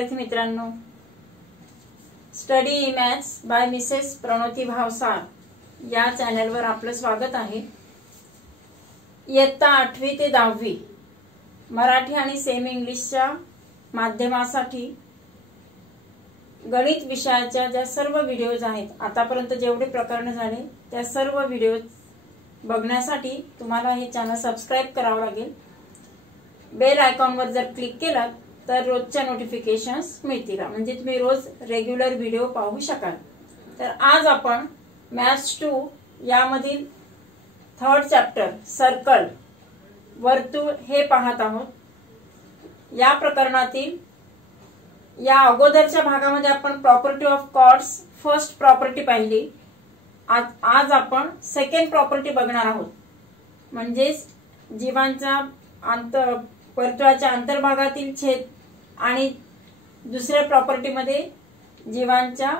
विद्यार्थी मित्रांनो, study maths by Mrs Pranoti Bhavsar या चॅनलवर आपलं स्वागत आहे। इयत्ता 8वी ते 10वी मराठी आणि सेमी इंग्लिशच्या माध्यमासाठी गणित विषयाच्या ज्या सर्व व्हिडिओज आहेत, आतापर्यंत जेवढे प्रकरण झाले त्या सर्व व्हिडिओज बघण्यासाठी तुम्हाला हे चॅनल सबस्क्राइब करावं लागेल। बेल आयकॉनवर जर क्लिक केलात तर रोजच्या नोटिफिकेशन्स मिळतील, म्हणजे तुम्ही रोज रेग्युलर व्हिडिओ पाहू शकाल। तर आज आपण मॅथ्स 2 यामधील 3rd चॅप्टर सर्कल वर्तुळ हे पाहत आहोत। या प्रकरणातील या अगोदरच्या भागामध्ये आपण property of chords first property पाहिली। आज आपण सेकंड प्रॉपर्टी बघणार आहोत, म्हणजे जीवांच्या वर्तुळाच्या अंतर्भागातील छेद आणि दुसऱ्या प्रॉपर्टी मध्ये जीवांच्या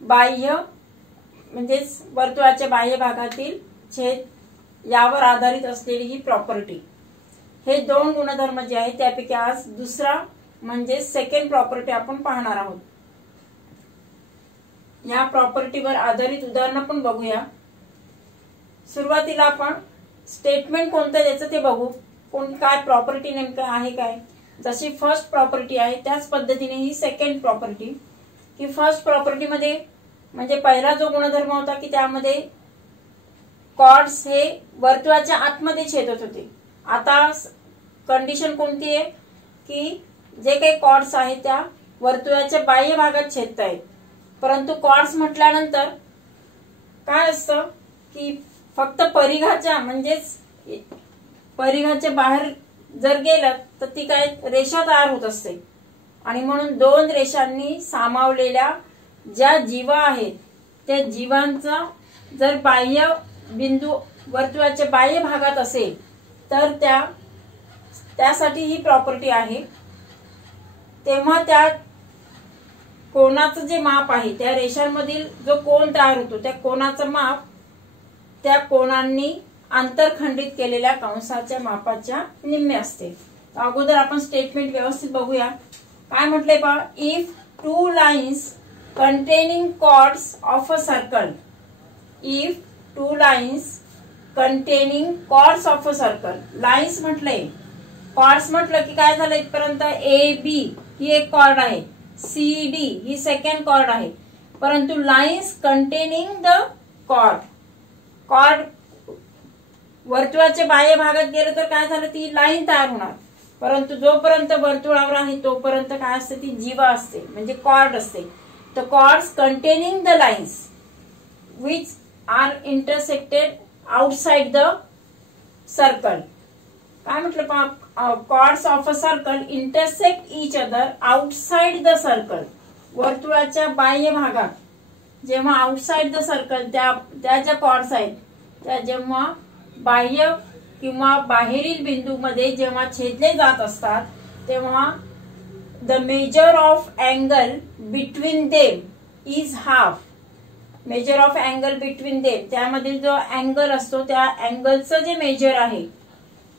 बाह्य म्हणजे वर्तुळाच्या बाह्य भागातील छेद यावर आधारित असलेली ही प्रॉपर्टी। हे दोन गुणधर्म जे आहेत त्यापैकी आज दुसरा म्हणजे सेकंड प्रॉपर्टी आपण पाहणार आहोत। या प्रॉपर्टीवर आधारित उदाहरण पण बघूया। सुरुवातीला आपण स्टेटमेंट कोणतं द्यायचं ते बघू, कोण काय प्रॉपर्टी नेमकं आहे काय। जशी फर्स्ट प्रॉपर्टी आहे त्याच पद्धतीने ही सेकंड प्रॉपर्टी की फर्स्ट प्रॉपर्टी मध्ये म्हणजे पहिला जो गुणधर्म होता की त्यामध्ये कॉर्ड्स हे वर्तुळाच्या आतमध्ये छेदत होते। आता कंडिशन कोणती आहे की जे काही कॉर्ड्स आहेत त्या वर्तुळाच्या बाह्य भागात छेदत आहेत, परंतु कॉर्ड्स म्हटल्यानंतर काय असतं की फक्त परिघाच्या म्हणजेच परिघाच्या बाहेर जर गेलं तर ती काय रेषा तयार होत असते, आणि म्हणून दोन रेषांनी सामावलेल्या ज्या जीवा आहेत त्या जीवांचा जर बाह्य बिंदू वर्तुळाच्या बाह्य भागात असेल तर त्यासाठी ही प्रॉपर्टी आहे। तेव्हा त्या कोनाचं जे माप आहे त्या रेषांमधील जो कोन तयार होतो त्या कोनाचं माप त्या कोनांनी आंतरखंडित केलेल्या कंसाच्या मापाच्या निम्मे असते। अगोदर आपण स्टेटमेंट व्यवस्थित बघूया। काय म्हटले पहा, if two lines containing chords of a circle, if two lines containing chords of a circle. Lines म्हटले, कॉर्ड्स म्हटलं की काय झालं इथपर्यंत ए बी ही एक कॉर्ड आहे, सी डी ही सेकंड कॉर्ड आहे, परंतु लाइन्स कंटेनिंग द कॉर्ड वर्तुळाच्या बाह्य भागात गेलं तर काय झालं ती लाईन तयार होणार, परंतु जोपर्यंत वर्तुळावर आहे तोपर्यंत काय असते ती जीवा असते म्हणजे कॉर्ड असते। तर chords containing the lines which are intersected outside the circle. काय म्हटलं, chords of a circle intersect each other outside the circle. वर्तुळाच्या बाह्य भागात जेव्हा आउटसाइड द सर्कल त्या ज्या कॉर्ड्स आहेत त्या जेव्हा बाह्य किंवा बाहेरील बिंदूमध्ये जेव्हा छेदले जात असतात तेव्हा the measure of angle between them is half. Major of angle between them त्यामधील जो अँगल असतो त्या अँगलचं जे मेजर आहे,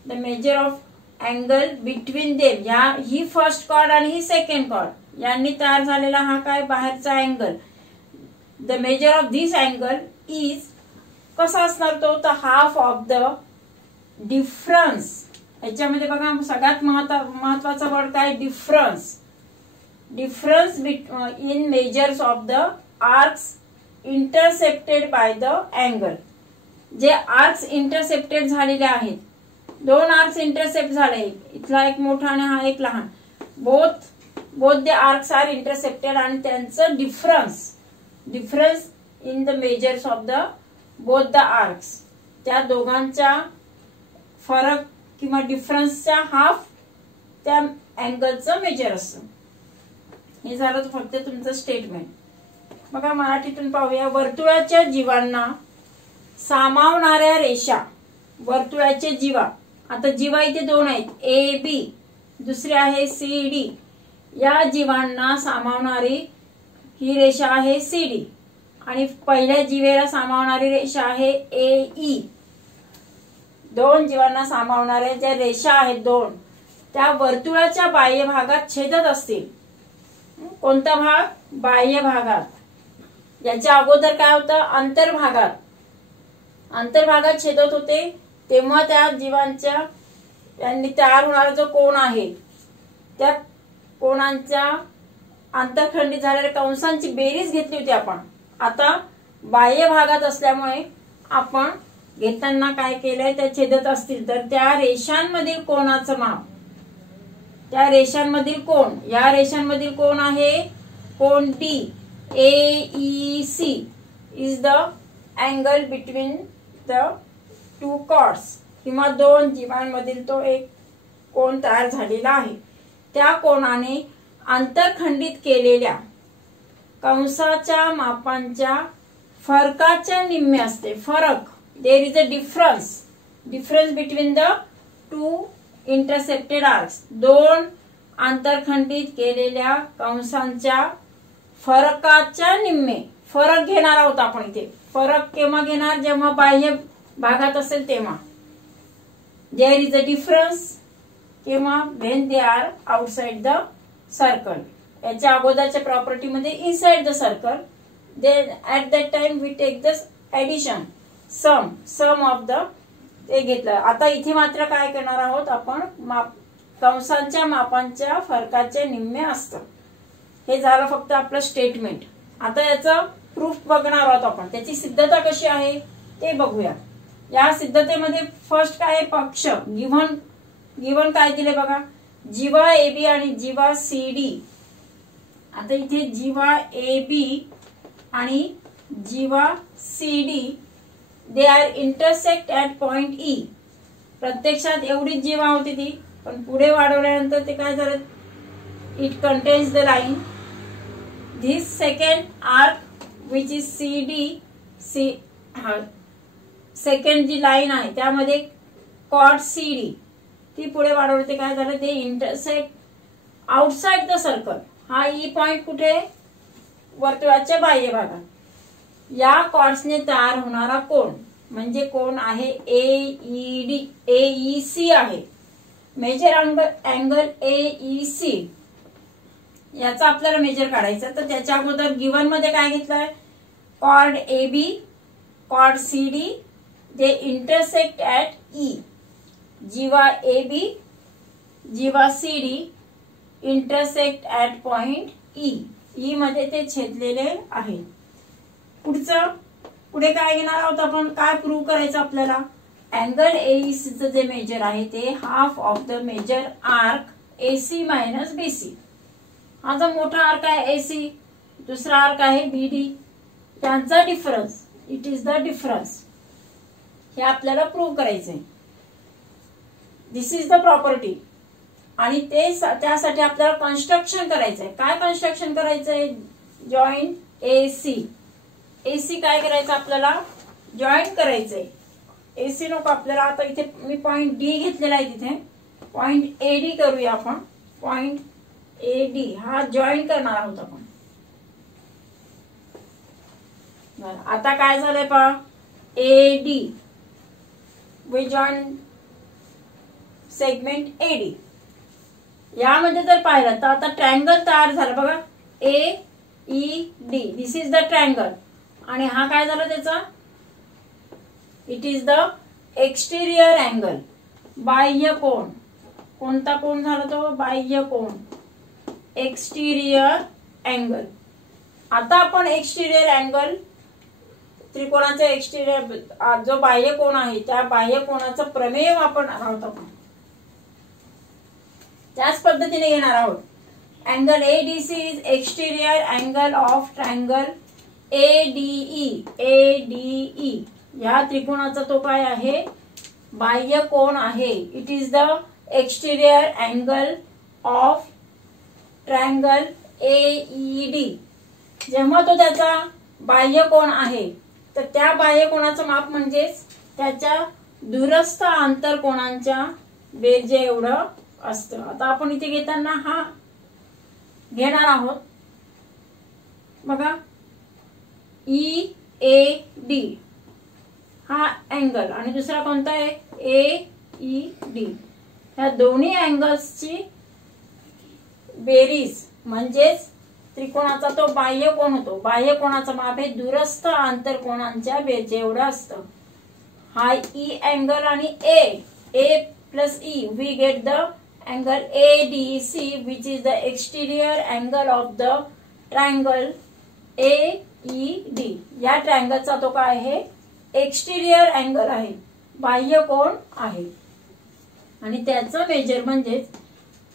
the measure of angle between them he first cord आणि ही सेकंड कॉर्ड यांनी तयार झालेला हा काय बाहेरचा angle, the measure of this angle is कसा असणार तो, तर हाफ ऑफ द डिफरन्स। याच्यामध्ये बघा सगळ्यात महत्वाचा वर्ड काय, difference. Difference in measures of the arcs intercepted by the angle. जे आर्क्स इंटरसेप्टेड झालेले आहेत, दोन आर्क्स इंटरसेप्ट झाले, इथला एक मोठा आणि हा एक लहान, both the arcs are intercepted आणि त्यांचं difference in the measures of the both the arcs, त्या दोघांच्या फरक किंवा डिफरन्सच्या हाफ त्या अँगलचं मेजर असतं। हे झालं फक्त तुमचं स्टेटमेंट। बघा मराठीतून पाहूया। वर्तुळाच्या जीवांना सामावणाऱ्या रेषा, वर्तुळाचे जीवा, आता जीवा इथे दोन आहेत, ए बी, दुसरे आहे सी डी। या जीवांना सामावणारी ही रेषा आहे सी डी आणि पहिल्या जीवेला सामावणारी रेषा आहे ए ई। दोन जीवांना सामावणाऱ्या ज्या रेषा आहेत दोन त्या वर्तुळाच्या बाह्य भागात छेदत असतील कोणता भाग? बाह्य भागात. याच्या अगोदर काय होतं? अंतर्भागात. अंतर्भागात छेदत होते तेव्हा त्या जीवांच्या यांनी तयार होणारा जो कोण आहे त्या कोणांच्या आंतरखंडित झालेल्या कंसांची बेरीज घेतली होती आपण. आता बाह्य भागात असल्यामुळे आपण घेताना काय केलंय? त्या छेदत असतील तर त्या रेषांमधील कोणाचं माप, त्या रेषांमधील कोण, या रेषांमधील कोण आहे? कोण D. AEC is the angle between the two chords, किंवा दोन जीवांमधील तो एक कोण तयार झालेला आहे. त्या कोणाने आंतरखंडित केलेल्या कंसाच्या मापांच्या फरकाच्या निम्मे असते. फरक, there is a difference between the two intersected arcs. दोन आंतरखंडित केलेल्या कंसांच्या फरकाच्या निम्मे. फरक घेणार आहोत आपण इथे. फरक केव्हा घेणार? जेव्हा बाह्य भागात असेल तेव्हा. देयर इज अ डिफरन्स किंवा when they are outside the circle. याच्या अगोदरच्या प्रॉपर्टी मध्ये inside the circle. Then at that time we take the addition, sum of the ते घेतलं. आता इथे मात्र काय करणार आहोत आपण? कंसांच्या मापांच्या फरकाचे निम्मे असतं. हे झालं फक्त आपलं स्टेटमेंट. आता याचं प्रूफ बघणार आहोत आपण. त्याची सिद्धता कशी आहे ते बघूया. या सिद्धतेमध्ये फर्स्ट काय? पक्ष. गिव्हन काय दिले बघा? जीवा AB आणि जीवा CD. आता इथे जीवा AB आणि जीवा CD they are intersect at point E. प्रत्यक्षात एवढीच जीवा होती ती, पण पुढे वाढवल्यानंतर ते काय झालं? It contains the line. This second arc which is CD, second जी लाईन आहे त्यामध्ये कॉर्ड CD ती पुढे वाढवते. काय झालं? ते इंटरसेक्ट आउटसाइड द सर्कल. हा E पॉइंट कुठे? वर्तुळाच्या बाह्य भागात. या कॉर्ड्सने तयार होणारा कोण म्हणजे कोण आहे? AEC आहे. मेजर अँगल AEC याचा आपल्याला मेजर काढायचा. तर त्याच्या अगोदर गिव्हन मध्ये काय घेतलंय? Chord AB, chord CD they intersect at E. जीवा AB, जीवा CD intersect at point E. E मध्ये ते छेदलेले आहे. पुढे काय घेणार आहोत आपण? काय प्रूव्ह करायचं आपल्याला? अँगल AEC चं जे मेजर आहे ते half of the measure arc AC minus BC. हा जो मोठा आर्क आहे AC, दुसरा आर्क आहे BD, त्यांचा difference, it is the difference. हे आपल्याला प्रूव्ह करायचंय. दिस इज द प्रॉपर्टी. आणि ते त्यासाठी आपल्याला कन्स्ट्रक्शन करायचंय. काय कन्स्ट्रक्शन करायचंय? जॉईंट AC काय करायचं आपल्याला? जॉईंट करायचंय. AC नको आपल्याला. आता इथे मी पॉइंट D घेतलेला आहे. तिथे पॉइंट AD करूया आपण. पॉइंट AD हा जॉईंट करणार आहोत आपण. आता काय झालंय पहा? AD we join segment AD. यामध्ये जर पाहिलं तर आता ट्रायंगल तयार झालं बघा. AED this is the triangle. आणि हा काय झाला त्याचा? It is the exterior angle, बाह्य कोण. कोणता कोण झाला तो? बाह्य कोण, एक्सटिरियर अँगल. आता आपण एक्सटिरियर अँगल त्रिकोणाचा एक्सटिरियर जो बाह्य कोण आहे त्या बाह्य कोणाचं प्रमेय वापरणार आहोत आपण. त्याच पद्धतीने घेणार आहोत. Angle ADC is exterior angle of triangle ADE. या त्रिकोणाचा तो काय आहे? बाह्य कोण आहे. It is the exterior angle of triangle AED. जेव्हा तो त्याचा बाह्य कोण आहे तर त्या बाह्य कोणाचं माप म्हणजेच त्याच्या दूरस्थ आंतरकोणांच्या बेरजे एवढं असतं. आता आपण इथे घेताना हा घेणार आहोत बघा. EAD हा अँगल आणि दुसरा कोणता आहे? AED. ह्या दोन्ही अँगल्सची बेरीज म्हणजेच त्रिकोणाचा तो बाह्य कोण होतो. बाह्य कोणाचं माप हे दूरस्थ आंतरकोनांच्या बेरजे एवढं असतं. हा ई अँगल आणि A plus E we get the angle ADC which is the exterior angle of the triangle AED. या ट्रायंगलचा तो काय आहे, एक्सटिरियर अँगल आहे, बाह्य कोन आहे आणि त्याचं मेजर म्हणजेच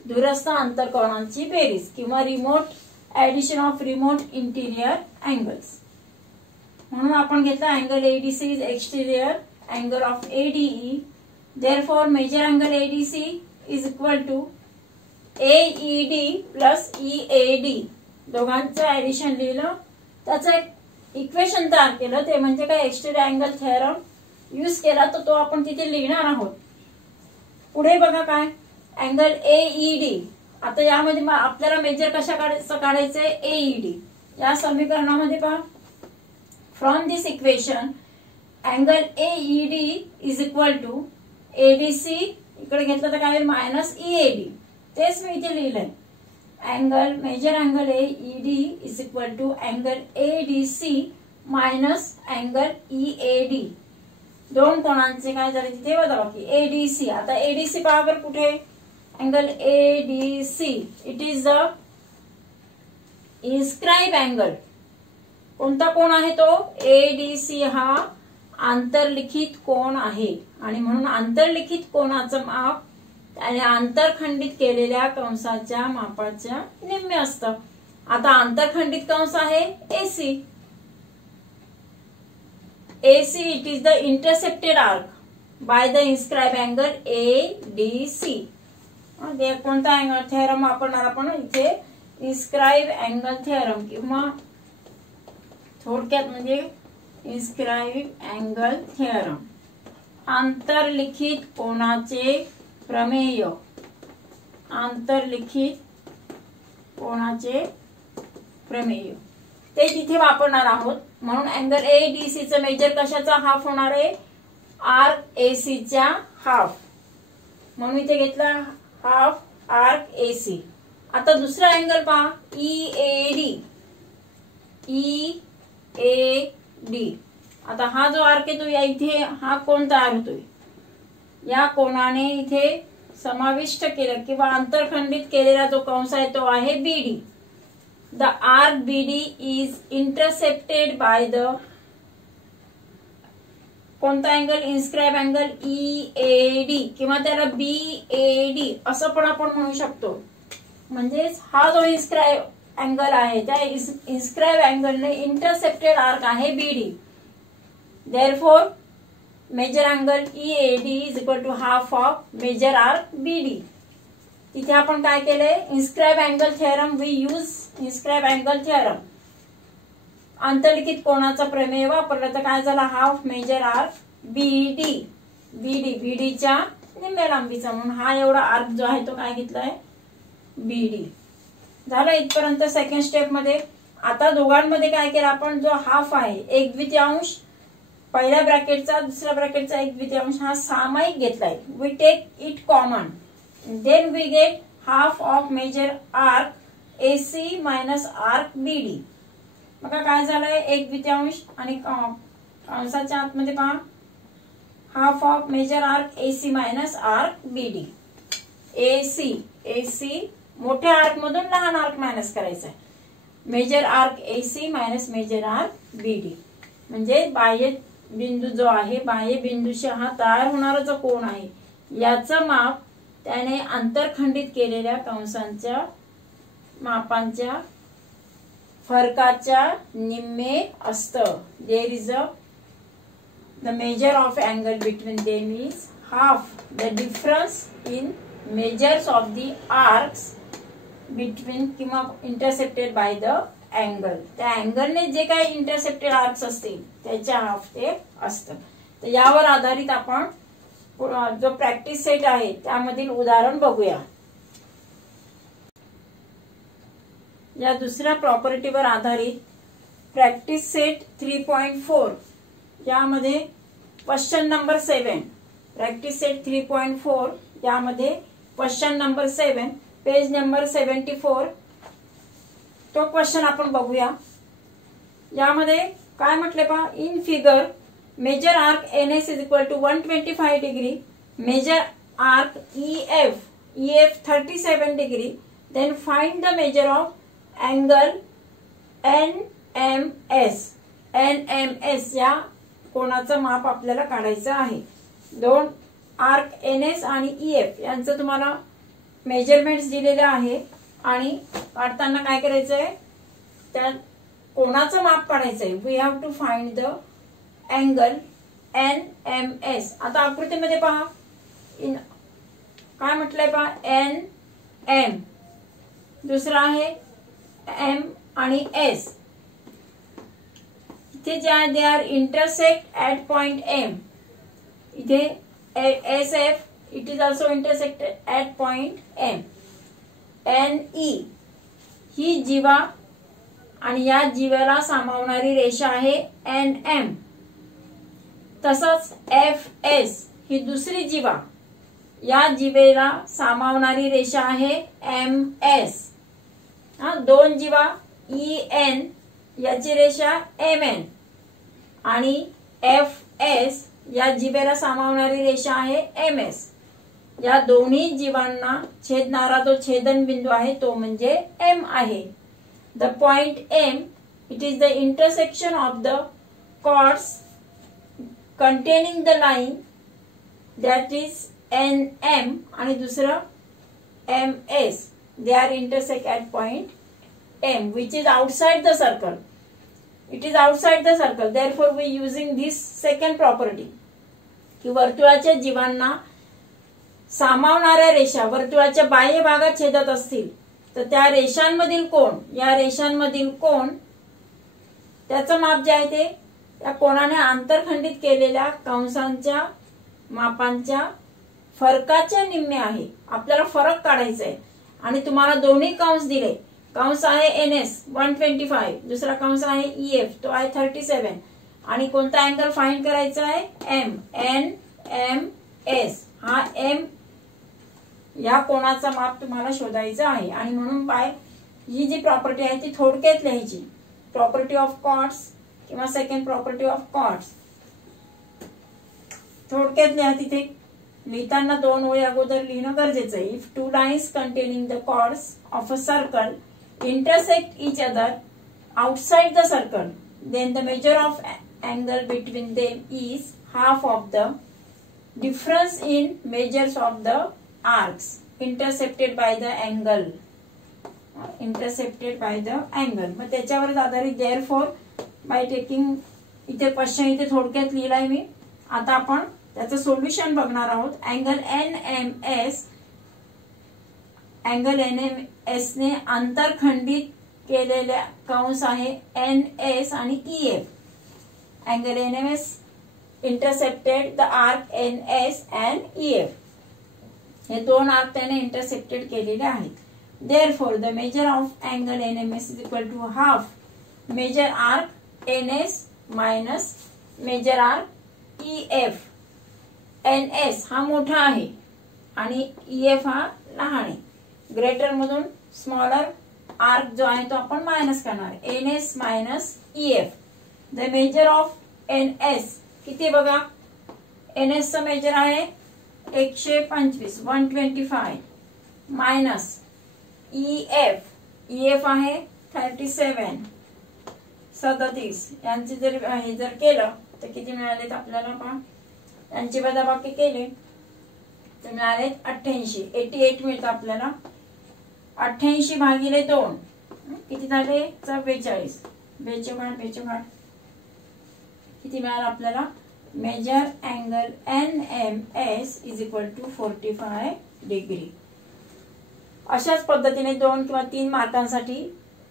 दूरस्थ आंतरकोनांची बेरीज किंवा remote addition of remote interior angles. म्हणून आपण घेतला angle ADC is exterior angle of ADE. Therefore major angle ADC is equal to AED plus EAD. दोघांचं ऍडिशन लिहिलं, त्याचं एक इक्वेशन तयार केलं, ते म्हणजे काय एक्सटिरियर अँगल थेरम यूज केला, तर तो आपण तिथे लिहिणार आहोत. पुढे बघा काय अँगल AED. आता यामध्ये आपल्याला मेजर कशा काढायचे AED. या समीकरणामध्ये पहा from this equation angle AED is equal to ADC इकडे घेतलं तर काय मायनस EAD. तेच मी इथे लिहिलंय. Angle measure angle AED is equal to angle ADC minus angle EAD. दोन कोणांचे काय झाले तिथे बघा की ADC. आता ADC पहा बरं कुठे angle ADC it is the inscribe angle. कोणता कोण आहे तो ADC हा आंतरलिखित कोण आहे आणि म्हणून आंतरलिखित कोणाचं माप आणि आंतरखंडित केलेल्या कंसाच्या मापाच्या निम्मे असतं. आता आंतरखंडित कंस आहे AC. AC it is the intercepted arc by the inscribe angle ADC. कोणता अँगल थेरम वापरणार आपण इथे इन्स्क्राइब अँगल थेरम किंवा थोडक्यात म्हणजे इन्स्क्राइब अँगल थेरम. आंतरलिखित कोणाचे प्रमेय. आंतरलिखित कोणाचे प्रमेय ते तिथे वापरणार आहोत. म्हणून अँगल ADC चं मेजर कशाचा हाफ होणार आहे आर्क AC च्या हाफ. म्हणून इथे घेतला हाफ आर्क AC. आता दुसरा अँगल पहा EAD. आता हा जो आर्क आहे तो या इथे हा कोण तयार होतोय, या कोणाने इथे समाविष्ट केलं किंवा आंतरखंडित केलेला जो कंस आहे तो आहे BD. The arc BD is intercepted by the कोणता अँगल इन्स्क्राइब अँगल EAD किंवा त्याला BAD असं पण आपण म्हणू शकतो. म्हणजेच हा जो इन्स्क्राइब अँगल आहे त्या इन्स्क्राइब अँगलने इंटरसेप्टेड आर्क आहे BD. Therefore major angle EAD is equal to half of major arc BD. तिथे आपण काय केलंय inscribe angle theorem we use inscribe angle theorem. आंतरलिखित कोणाचा प्रमेय वापरला तर काय झाला हाफ मेजर आर्क BDच्या निम्म्या लांबीचा. म्हणून हा एवढा आर्क जो आहे तो काय घेतलाय BD. झालं इथपर्यंत सेकंड स्टेप मध्ये. आता दोघांमध्ये काय केलं आपण जो हाफ आहे 1/2 पहिल्या ब्रॅकेटचा दुसऱ्या ब्रॅकेटचा 1/2 हा सामायिक घेतलाय. We take it common then we get half of major arc AC minus arc BD. बघा काय झालंय 1/2 आणि कंसाच्या आतमध्ये पहा half of major arc AC minus arc BD. AC मोठ्या आर्क मधून लहान आर्क मायनस करायचा आहे. Measure arc AC minus measure arc BD म्हणजे बाह्य बिंदू जो आहे बाह्य बिंदूशी हा तयार होणारा जो कोण आहे याचं माप त्याने आंतरखंडित केलेल्या कंसांच्या मापांच्या फरकाच्या निम्मे असतं. There is the measure of angle between them is half the difference in measures of the arcs between किंवा इंटरसेप्टेड बाय द अँगल. त्या अँगलने जे काही इंटरसेप्टेड आर्क्स असतील त्याच्या हाफ ते असतं. तर यावर आधारित आपण जो प्रॅक्टिस सेट आहे त्यामधील उदाहरण बघूया. या दुसऱ्या प्रॉपर्टीवर आधारित प्रॅक्टिस सेट 3.4 यामध्ये क्वेश्चन नंबर 7 प्रॅक्टिस सेट 3.4 यामध्ये क्वेश्चन नंबर 7 पेज नंबर 74 तो क्वेश्चन आपण बघूया. यामध्ये काय म्हटले पहा, in figure measure arc NS is equal to 125 degree, measure arc EF 37 degree, then find the measure of angle NMS या कोणाचं माप आपल्याला काढायचं आहे. दोन आर्क NS आणि EF यांचं तुम्हाला मेजरमेंट्स दिलेले आहे आणि काढताना काय करायचंय, त्या कोणाचं माप काढायचंय. We have to find the angle NMS. आता आकृतीमध्ये पहा, काय म्हटलंय पहा, NM, दुसरा आहे M आणि S. इथे जे आहे they are intersect at point M. इथे SF it is also intersected at point M. NE ही जीवा आणि या जीवेला सामावणारी रेषा आहे NM. तसंच FS ही दुसरी जीवा, या जीवेला सामावणारी रेषा आहे MS. दोन जीवा EN याची रेषा MN आणि FS या जीवेला सामावणारी रेषा आहे MS. या दोन्ही जीवांना छेदणारा जो छेदन बिंदू आहे तो म्हणजे M आहे. The point M it is the intersection of the chords containing the line that is NM आणि दुसरं MS. they are intersect at point M which is outside the circle. It is outside the circle. Therefore, we using this second property. कि वर्तुळाच्या जीवांना सामावणाऱ्या रेषा वर्तुळाच्या बाह्य भागात छेदत असतील तर त्या रेषांमधील कोण, या रेषांमधील कोण त्याचं माप जे आहे ते त्या कोणाने आंतरखंडित केलेल्या कंसांच्या मापांच्या फरकाच्या निम्मे आहे. आपल्याला फरक काढायचा आहे आणि तुम्हाला दोन्ही कंस दिले. कंस आहे NS 125, दुसरा कंस आहे EF तो आहे 37 आणि कोणता अँगल फाइंड करायचा आहे NMS. हा M या कोणाचा माप तुम्हाला शोधायचा आहे. आणि म्हणून ही जी प्रॉपर्टी आहे ती थोडक्यात लिहायची. प्रॉपर्टी ऑफ कॉर्ड्स किंवा सेकंड प्रॉपर्टी ऑफ कॉर्ड्स थोडक्यात लिहा. तिथे लिहिताना दोन ओळी अगोदर लिहिणं गरजेचं आहे. If two lines containing the chords of a circle intersect each other outside the circle, then the measure of angle between them is half of the difference in measures of the arcs intercepted by the angle. Intercepted by the angle. मग त्याच्यावर आधारित therefore by taking इथे question इथे थोडक्यात लिहिलाय मी. आता आपण त्याचं solution बघणार आहोत. अँगल NMS ने आंतरखंडित केलेल्या कंस आहे NS आणि EF. Angle NMS intercepted the arc NS and EF. हे दोन आर्क त्याने इंटरसेप्टेड केलेले आहेत. Therefore the measure of angle NMS is equal to half measure arc NS minus measure arc EF. NS हा मोठा आहे आणि EF हा लहान आहे. ग्रेटर मधून स्मॉलर आर्क जो आहे तो आपण मायनस करणार. NS minus EF. The measure of NS किती बघा, NS चं मेजर आहे 125 125 मायनस EF आहे 37 37. यांची जर हे जर केलं तर किती मिळालेत आपल्याला पहा. यांची वजाबाकी केली तर मिळाले 88 88 मिळतं आपल्याला. 88 भागिले 2 किती झाले 44. 42 किती मिळालं आपल्याला. Measure angle NMS is equal to 45 degree. अशाच पद्धतीने 2 किंवा 3 मार्कांसाठी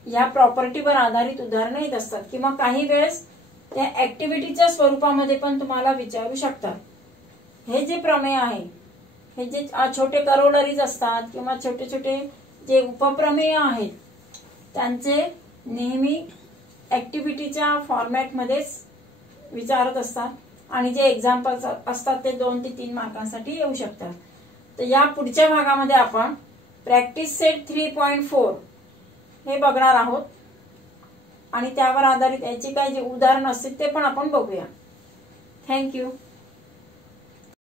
या प्रॉपर्टीवर आधारित उदाहरणं येत असतात किंवा काही वेळेस त्या ऍक्टिव्हिटीच्या स्वरूपामध्ये पण तुम्हाला विचारू शकतात. हे जे प्रमेय आहे, हे जे छोटे करोलरीज असतात किंवा छोटे छोटे जे उपप्रमेय आहेत त्यांचे नेहमी ऍक्टिव्हिटीच्या फॉर्मॅटमध्येच विचारत असतात आणि जे एक्झाम्पल्स असतात ते 2 ते 3 मार्कांसाठी येऊ शकतात. तर या पुढच्या भागामध्ये आपण प्रॅक्टिस सेट 3.4 हे बघणार आहोत आणि त्यावर आधारित याचे काही जे उदाहरण असतील ते पण आपण बघूया. थँक्यू.